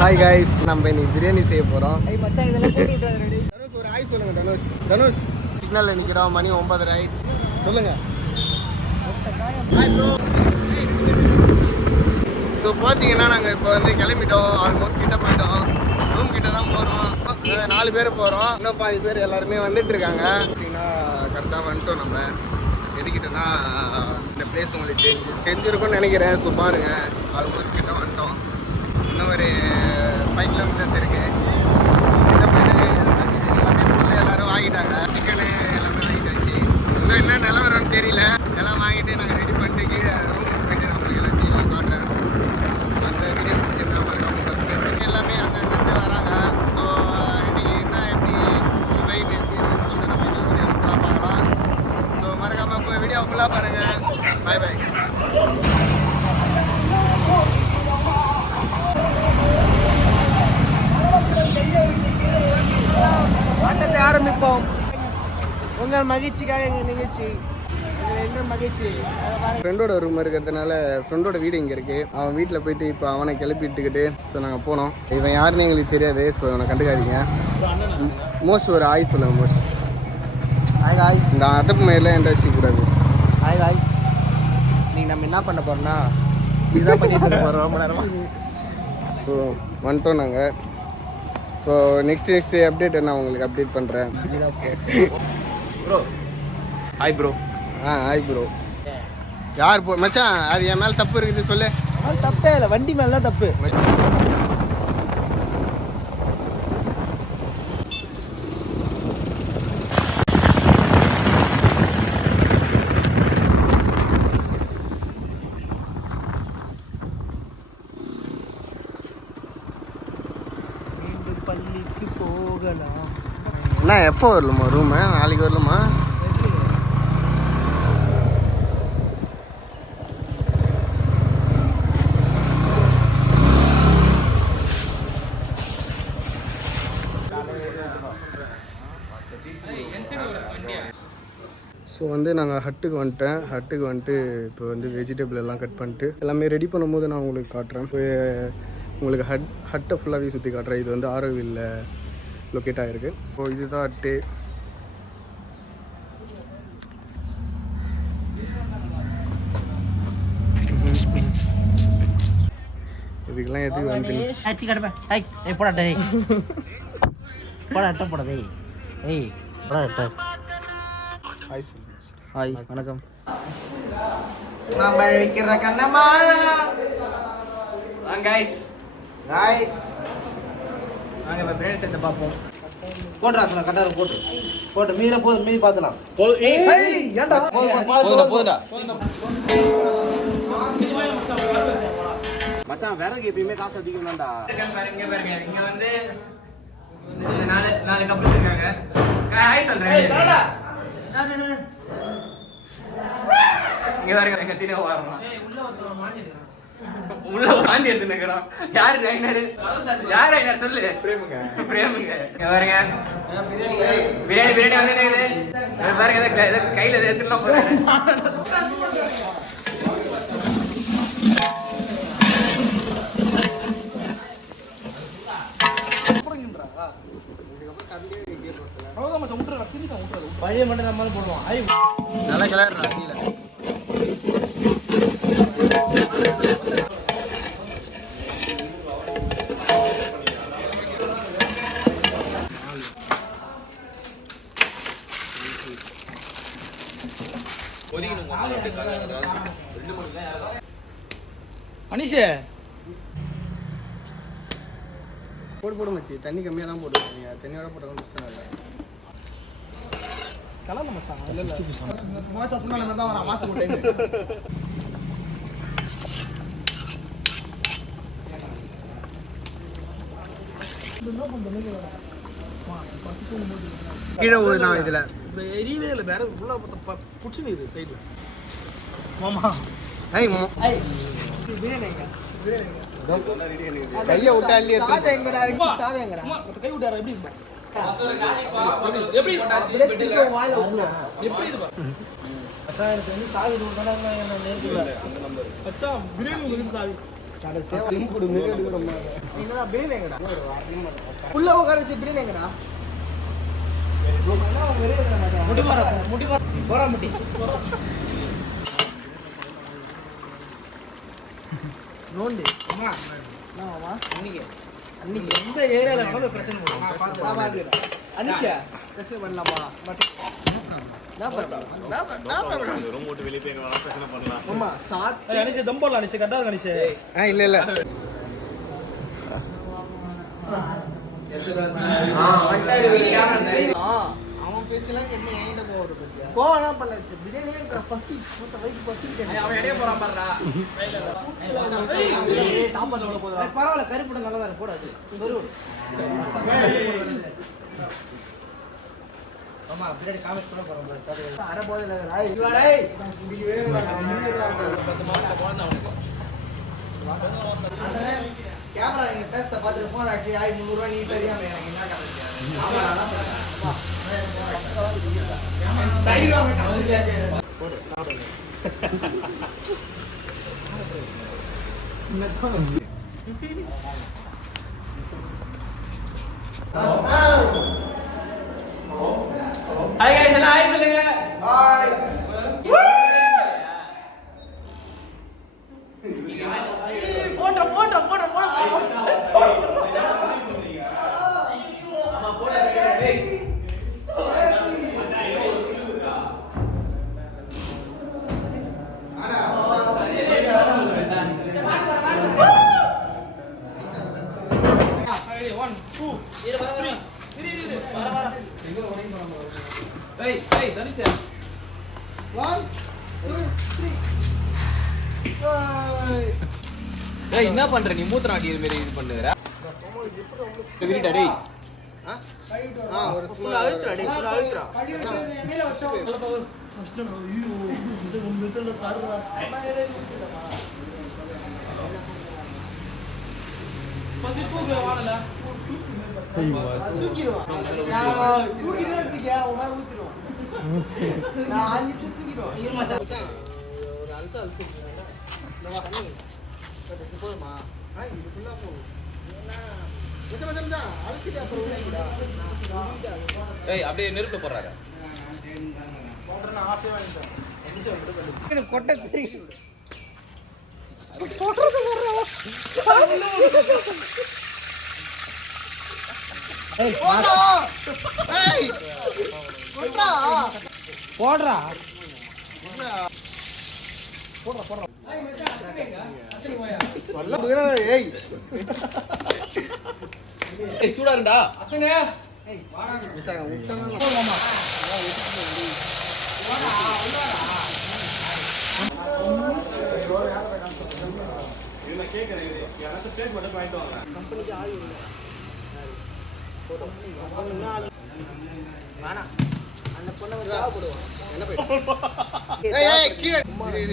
Hi guys, நம்ம இன்னைக்கு பிரியாணி செய்ய போகிறோம். தனுஷ் ஒரு ஹாய் சொல்லுங்க. தனுஷ் தனுஷ் சிக்னலில் நிற்கிறோம். மணி 9:30 ஆயிடுச்சு. சொல்லுங்க. ஸோ பார்த்தீங்கன்னா நாங்கள் இப்போ வந்து கிளம்பிட்டோம். ஆல்மோஸ்ட் கிட்ட போயிட்டோம். ரூம் கிட்ட தான் போகிறோம். 4 பேர் போகிறோம். இன்னும் 10 பேர் எல்லாருமே வந்துட்டு இருக்காங்க. அப்படின்னா கரெக்டாக வந்துட்டோம். நம்ம எதுக்கிட்டோன்னா இந்த பிளேஸ் உங்களுக்கு தெரிஞ்சிருக்கும்னு நினைக்கிறேன். ஸோ பாருங்க, ஆல்மோஸ்ட் கிட்ட வந்துட்டோம். இன்னும் ஒரு 5 கிலோமீட்டர்ஸ் இருக்கு. கிட்ட போயிட்டு எல்லாமே பொருள் எல்லாரும் வாங்கிட்டாங்க. சிக்கனு எல்லாமே வாங்கிட்டாச்சு. இன்னும் என்ன நிலவரம்னு தெரியல. எல்லாம் வாங்கிட்டு நாங்கள் ரெடி பண்ணிட்டு கீழே ரூம் போயிட்டு நம்மளுக்கு எல்லாத்தையும் காட்டுறேன். அந்த வீடியோ பிடிச்சிருந்தா மறக்காம சப்ஸ்கிரைப் பண்ணி எல்லாமே அங்கே வராங்க. ஸோ இன்னைக்கு என்ன எப்படி ஃபுல் வைப் எப்படி இருக்குன்னு சொல்லிட்டு நம்ம இந்த வீடியோ ஃபுல்லாக பார்க்கலாம். ஸோ மறக்காமல் வீடியோ ஃபுல்லாக பாருங்கள். பாய் பாய். ஆட்டத்தை ஆரம்பிப்போம். உங்கள் மகிழ்ச்சிக்காக எங்கள் நிகழ்ச்சி. எங்கள் மகிழ்ச்சி. ஃப்ரெண்டோட ரூம் இருக்கிறதுனால ஃப்ரெண்டோட வீடு இங்கே இருக்குது. அவன் வீட்டில் போயிட்டு இப்போ அவனை கிளப்பிட்டுக்கிட்டு ஸோ நாங்கள் போனோம். இவன் யாருன்னு எங்களுக்கு தெரியாது. ஸோ இவனை கண்டுக்காதீங்க. மோஸ்ட் ஒரு ஆய் சொல்லுங்கள். மோஸ்ட் ஆய் ஆய். இந்த அதப்பு மாதிரிலாம் என்கிட்ட வச்சுக்கூடாது. ஆய் ஆய். நீங்கள் நம்ம என்ன பண்ண போகிறோம்னா இதுதான் பண்ணிட்டு போகிறோம் ரொம்ப நேரமாக. ஸோ வந்துட்டோம் நாங்கள். ஸோ நெக்ஸ்ட் அப்டேட் என்ன உங்களுக்கு அப்டேட் பண்ணுறேன். Bro hi bro. Hi bro. யார் மச்சான் அது என் மேலே தப்பு இருக்குது சொல்லு. அது தப்பே இல்லை, வண்டி மேலே தான் தப்பு. பள்ளிக்கு போகலாம். என்ன எப்போ வரலுமா ரூமு? நாளைக்கு வரலுமா? ஸோ வந்து நாங்கள் ஹட்டுக்கு வந்துட்டு இப்போ வந்து வெஜிடபிள் எல்லாம் கட் பண்ணிட்டு எல்லாமே ரெடி பண்ணும்போது நான் உங்களுக்கு காட்டுறேன். இப்போ உங்களுக்கு ஹட்டை ஃபுல்லாகவே சுற்றி காட்டுறேன். இது வந்து ஆரோவில்ல லொக்கேட் ஆகிருக்கு. இப்போ இதுதான் ஹட்டு. இதுக்கெல்லாம் எதுக்கு வந்து ஹாய் வணக்கம். நம்ம வைக்கிற கண்ணம்மா கைஸ் கைஸ் நாங்கள் இப்போ பிரியாணி செட்டு பார்ப்போம். போட்டுறா சொன்ன கட்டாரம் போட்டு மீற போதும், மீறி பார்த்துலாம். போதுடா மச்சான். விறகு எப்பயுமே காசு அதிகம் தான்டா. இங்க பாருங்க, இங்க வந்து 4 கப்பல்ஸ் இருக்காங்க. ஹாய் சொல்றேன். இங்க பாருங்க, எங்க தினோ வரணும். உள்ள வாந்தி எடுத்து நிக்கிறோம். யாரு ரைனர் சொல்லு. பிரேமுங்க. இங்க பாருங்க, பிரியாணி வந்து நிக்குது. பாருங்க கையில எடுத்துலாம் போறாரு. பழைய மட்டும் நம்மளால போடுவோம். நல்ல கலர் ராகில அனிஷே போடு மச்சி. தண்ணி கம்மியாக தான் போடுவோம். நீங்கள் தண்ணியோட போட்டாலும் பிரச்சனை இல்லை. கலர் மசாலா இல்லை மாசம் சொன்னாலும் தான் வர மாசம் டைம். கீழே ஊருதான் இதில் எரியவே இல்லை. வேற உள்ள புடிச்சு இது சைடில் மாமா. கையை விட்டா கை விட்டாரு. எப்படி சாவி பிரியாணி சாவி என்னடா பிரியாணி எங்கடா உள்ள உட்கார வச்சு பிரியாணி எங்கடா முடி போறா முடி நோண்டு அம்மா என்னம்மா அன்னைக்கு எந்த ஏரியால கூட பிரச்சனை பண்ணுவோம் அனிஷா பிரச்சனை பண்ணலாமா பட் ரூம் விட்டு வெளியே போய் எங்க பிரச்சனை பண்ணலாம். ஆமா சாத் அனிஷா தம் போடலாம் அனிஷா கரெக்டா இருக்கு அனிஷா. இல்ல இல்ல அவன் பேச்செல்லாம் கேட்டு என்கிட்ட போறது பத்தியா கோவம் பண்ணல பிரியாணியே பசி மூத்த வயிற்று பசி அவன் இடையே போறான் பாருடா. சாப்பாடு போதும் பரவாயில்ல கறிப்படம் நல்லா தான் போடாது ஆமா பிரியாணி காமிச்சு கூட போறோம் அரை போதில்லை கேமரா எங்க பேச பார்த்துட்டு போன் அடிச்சு 300 ரூபாய் நீ தெரியாம எனக்கு என்ன ஹாய் गाइस எல்லாம் ஹாய் சொல்லுங்க. ஹாய் என்ன பண்ற நீ மூத்திர ஆட்டி மாதிரி இது பண்ணுற விரிடா டேய் ஒரு ஸ்பூன் அழுத்துறா டேய் ஃபுல் அழுத்துறா தூக்கிடுவேன் வச்சுக்க உன் ஊத்திடுவோம் நான் 5 நிமிஷம் தூக்கிடுவோம் ஒரு அல்சா போதுமா இது ஃபுல்லா போகும் ஏய் அப்படியே நெருப்புல போறாத கொட்டை தெரியும் போடுறா சூடா இருந்தா அந்த பொண்ணை போடுவோம்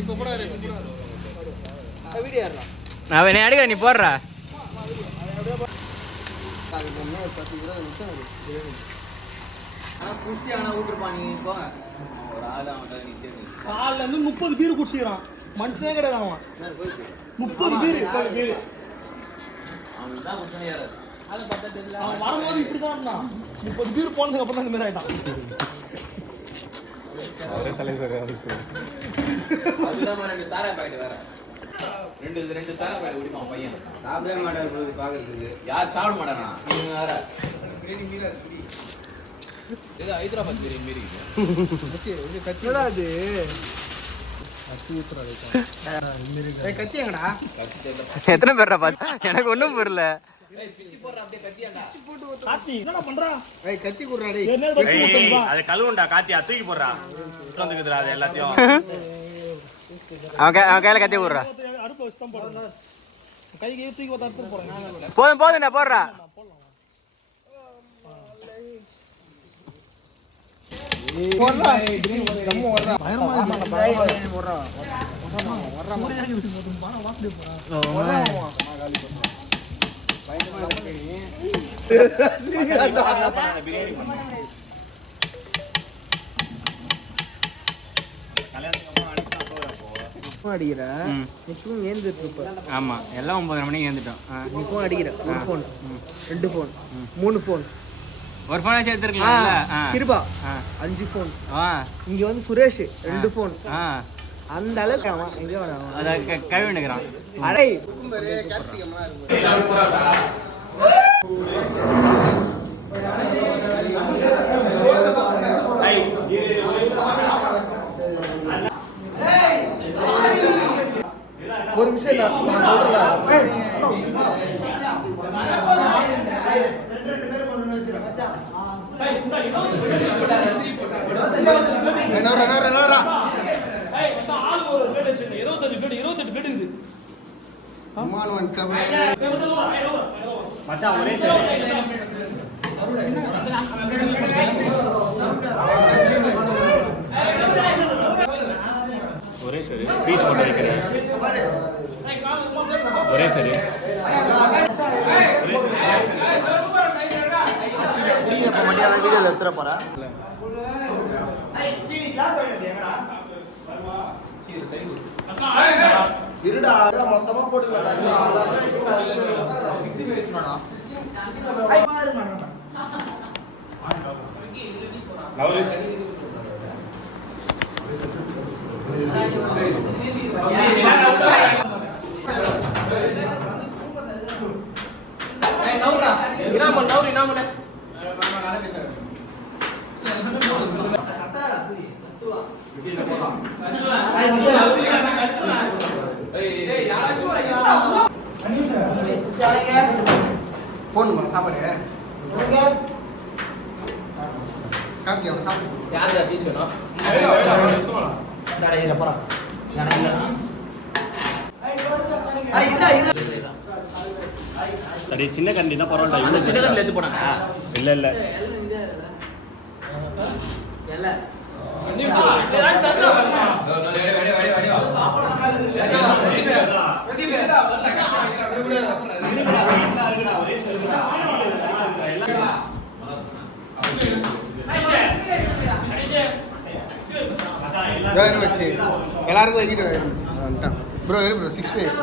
இப்ப கூட வீடியோ நான் என்ன அடிக்க நீ போடுறா. காலைல இருந்து 30 பீர் குடிச்சிக்கிறான் மனுஷனே கிடையாது அவன் 30 பீர் அவன் வரும்போது இப்படிதான் இருந்தான் 30 பீர் போனதுக்கு அப்புறம் தான் இந்த மாதிரி ஆயிட்டான். ரெண்டு சாரா பாக்கெட் குடிப்பான் பையன் சாப்பிடவே மாட்டாரு பாக்குறதுக்கு யார் சாப்பிட மாட்டானா நீங்க வேற இது ஹைதராபாத் பிரியாணி மாரி கத்தி எங்கடா எத்தனை பேர்டா பாத்து எனக்கு ஒண்ணும் புரியல. என்னடா பண்றா கத்தி குடுறா டேய் அது கழுவுண்டா காத்தியா தூக்கி போடுறா வந்துக்குதுடா அது எல்லாத்தையும் அவன் கையில கத்தி விடுறா. அடுப்பு வச்சு தான் போடுறேன் கை தூக்கி பார்த்து அடுத்து போறேன் போதும் போதும் நான் போடுறா. கல்யாணத்துக்கு அப்புறம் அடிச்சுனா போகிறப்போ ஃபோன் அடிக்கிற நீ தூங்கி ஏந்துட்டு இருப்ப. ஆமா எல்லாம் 9:30 மணிக்கு ஏந்துட்டோம். நீ ஃபோன் அடிக்கிற ஒரு ஃபோன் 2 ஃபோன் 3 ஃபோன் ஒரு ஃபோன் வச்சு எடுத்துருக்கலாம். கிருபா 5 ஃபோன். இங்க வந்து சுரேஷ் 2 ஃபோன். அந்த அளவுக்கு அவன் எங்க வேணாம் அத கழுவி நிக்கிறான். அடே ஒரு நிமிஷம் நான் சொல்றேன். ஒரே சரி பீஸ் போட்டு வைக்கிறேன். ஒரே சரி புரியுறப்ப மட்டும் அதை வீடியோவில் எடுத்துட போகிறேன். இருடா மொத்தமா போட்டுக்கலாம். போணுமா சாப்பாடு? காக்கி அவன் சாப்பிடு. யாரா டீஷனோ தடையில போறா. சரி சின்ன கண்டி தான் பரவாயில்ல. இவ்வளோ சின்ன கண்ணில் எடுத்து போனாங்க. இல்லை இல்லை எல்லாருக்கும் வைக்கிட்டு வந்துட்டான் ப்ரோ. 6 பேர்